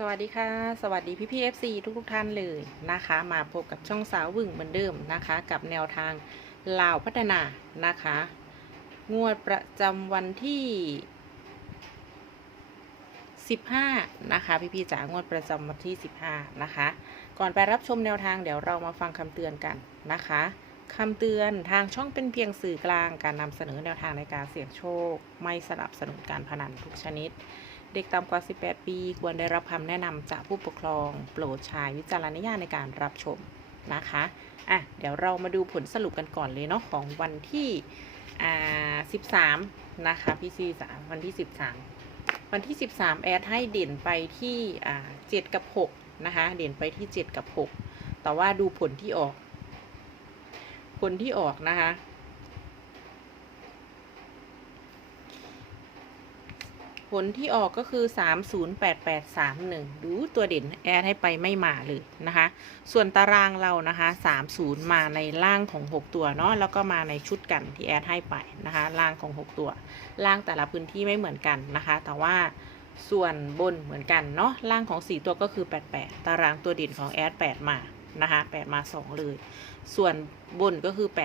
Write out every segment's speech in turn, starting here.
สวัสดีค่ะ สวัสดีพี่พี่ FC ทุกทุกๆท่านเลยนะคะ มาพบกับช่องสาววึ่งเหมือนเดิมนะคะ กับแนวทางลาวพัฒนานะคะ งวดประจำวันที่ 15 นะคะพี่พี่จ๋างวดประจำวันที่ 15 นะคะ ก่อนไปรับชมแนวทางเดี๋ยวเรามาฟังคำเตือนกันนะคะคำเตือนทางช่องเป็นเพียงสื่อกลางการนำเสนอแนวทางในการเสี่ยงโชค ไม่สนับสนุนการพนันทุกชนิด เด็กต่ำกว่า 18 ปี ควรได้รับคำแนะนำจากผู้ปกครอง โปรดใช้วิจารณญาณในการรับชมนะคะ อะ เดี๋ยวเรามาดูผลสรุปกันก่อนเลยเนาะของวันที่อ่า13 นะคะ พี่ซีสามวันที่ 13 วันที่ 13 แอดให้เด่นไปที่อ่า7กับ6นะคะ เด่นไปที่ 7 กับ 6 แต่ว่าดูผลที่ออก ผลที่ออกนะคะ ลที่ออกก็คือ 308831 ดูตัวเด่นแอดให้ไปไม่มาเลยนะคะ ส่วนตารางเรานะคะ 30 มาในล่างของ 6 ตัวเนาะแล้วก็มาในชุดกันที่แอดให้ไปนะคะล่างของ 6 ตัว ล่างแต่ละพื้นที่ไม่เหมือนกันนะคะ แต่ว่าส่วนบนเหมือนกันเนาะล่างของ 4 ตัวก็คือ 88 ตารางตัวเด่นของแอด8 มานะคะ8มา 2 เลย ส่วนบนก็คือ 831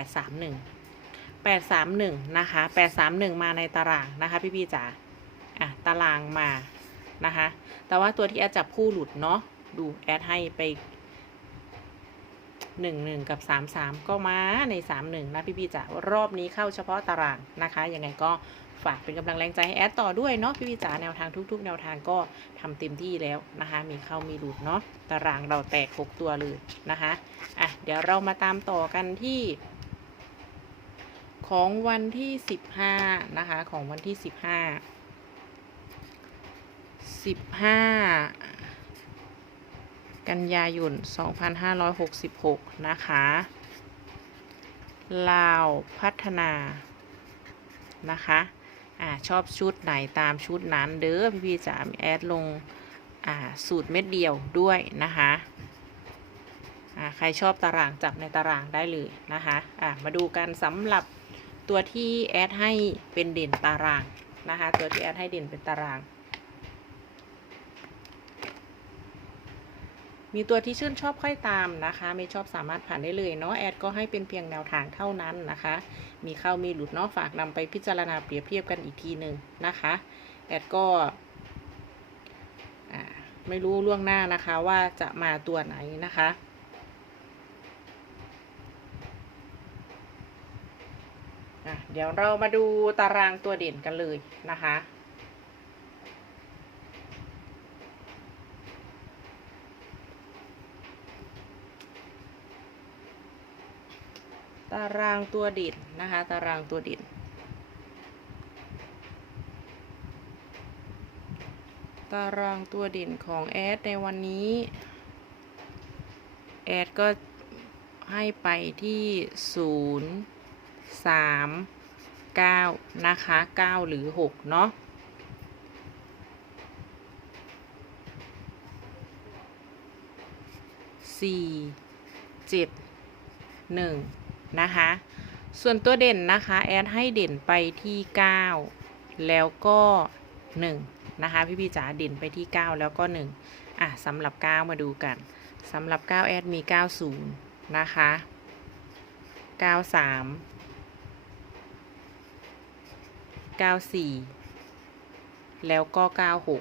831 นะคะ 831 มาในตารางนะคะ พี่พี่จ๋า อะตารางมานะคะ แต่ว่าตัวที่แอดจับคู่หลุดเนาะ ดูแอดให้ไปหนึ่งหนึ่งกับสามสามก็มาในสามหนึ่งนะพี่พี่จ๋ารอบนี้เข้าเฉพาะตารางนะคะ ยังไงก็ฝากเป็นกำลังแรงใจให้แอดต่อด้วยเนาะพี่พี่จ๋าแนวทางทุก ๆ แนวทางก็ทำเต็มที่แล้วนะคะ มีเข้ามีหลุดเนาะตารางเราแตกหกตัวเลยนะคะอะเดี๋ยวเรามาตามต่อกันที่ ของวันที่สิบห้านะคะ ของวันที่สิบห้า สิบห้ากันยายน 2566 นะคะ ลาวพัฒนา นะคะ อ่า ชอบชุดไหนตามชุดนั้นเด้อพี่พี่ๆจ๋าแอดลง อ่า สูตรเม็ดเดียวด้วยนะคะ อ่า ใครชอบตารางจับในตารางได้เลยนะคะ อ่า มาดูกันสำหรับตัวที่แอดให้เป็นเด่นตารางนะคะ ตัวที่แอดให้เด่นเป็นตาราง มีตัวที่ชื่นชอบค่อยตามนะคะ ไม่ชอบสามารถผ่านได้เลยเนาะแอดก็ให้เป็นเพียงแนวทางเท่านั้นนะคะ มีเข้ามีหลุดเนาะฝากนำไปพิจารณาเปรียบเทียบกันอีกทีหนึ่งนะคะแอดก็ไม่รู้ล่วงหน้านะคะว่าจะมาตัวไหนนะคะเดี๋ยวเรามาดูตารางตัวเด่นกันเลยนะคะ ตารางตัวด่นนะคะ ตารางตัวด่นตารางตัวด่นของแอดในวันนี้แอดก็ให้ไปที่ศูนย์สามเก้านะคะเก้าหรือหกเนาะสี่เจ็ดหนึ่ง นะคะ ส่วนตัวเด่นนะคะ แอดให้เด่นไปที่ 9 แล้วก็1นะคะพี่พี่จ๋าเด่นไปที่ 9 แล้วก็1อะสำหรับ 9 มาดูกันสำหรับ 9 แอดมี 90 นะคะ 93 94 แล้วก็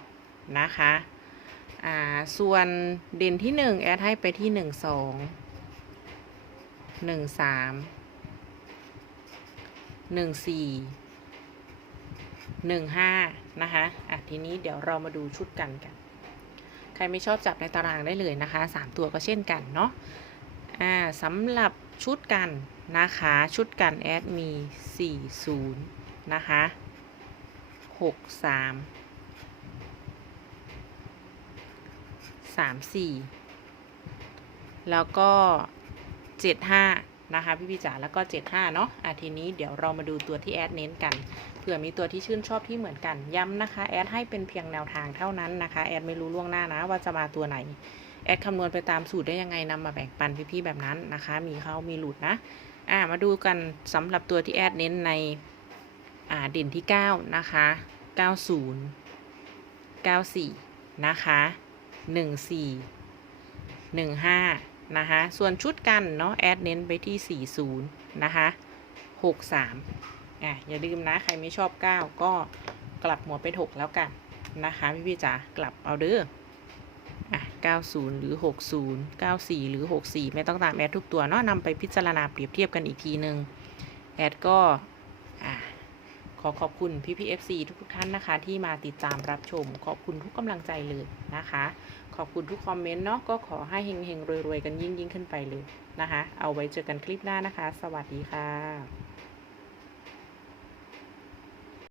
96 นะคะ อ่า ส่วนเด่นที่ 1 แอดให้ไปที่ 12 หนึ่งสามหนึ่งสี่หนึ่งห้านะคะอะทีนี้เดี๋ยวเรามาดูชุดกันกัน ใครไม่ชอบจับในตารางได้เลยนะคะสามตัวก็เช่นกันเนาะอ่าสำหรับชุดกันนะคะชุดกันแอดมีสี่ศูนย์นะคะหกสามสามสี่แล้วก็ 75 นะคะพี่พี่จ๋าแล้วก็ 75 เนาะอะทีนี้เดี๋ยวเรามาดูตัวที่แอดเน้นกัน เผื่อมีตัวที่ชื่นชอบที่เหมือนกัน ย้ำนะคะ แอดให้เป็นเพียงแนวทางเท่านั้นนะคะ แอดไม่รู้ล่วงหน้านะว่าจะมาตัวไหน แอดคำนวณไปตามสูตรได้ยังไงนำมาแบ่งปันพี่ๆแบบนั้นนะคะ มีเข้ามีหลุดนะ อะมาดูกันสำหรับตัวที่แอดเน้นในอ่าเด่นที่ 9 นะคะ 90 94 นะคะ 14 15 นะคะส่วนชุดกันเนาะแอดเน้นไปที่ 40 นะคะ63อะอย่าลืมนะ ใครไม่ชอบ 9 ก็กลับหัวเป็น 6 แล้วกันนะคะพี่พี่ๆจ๋ากลับเอาเด้ออะ90 หรือ 60 94 หรือ 64 ไม่ต้องตามแอดทุกตัวเนาะนำไปพิจารณาเปรียบเทียบกันอีกทีหนึ่งแอดก็อะ ขอขอบคุณพี่พีเอฟซีทุกท่านนะคะ ที่มาติดตามรับชม ขอบคุณทุกกำลังใจเลยนะคะ ขอบคุณทุกคอมเมนต์เนาะก็ขอให้เฮงๆรวยๆกันยิ่งยิ่งขึ้นไปเลยนะคะ เอาไว้เจอกันคลิปหน้านะคะ สวัสดีค่ะ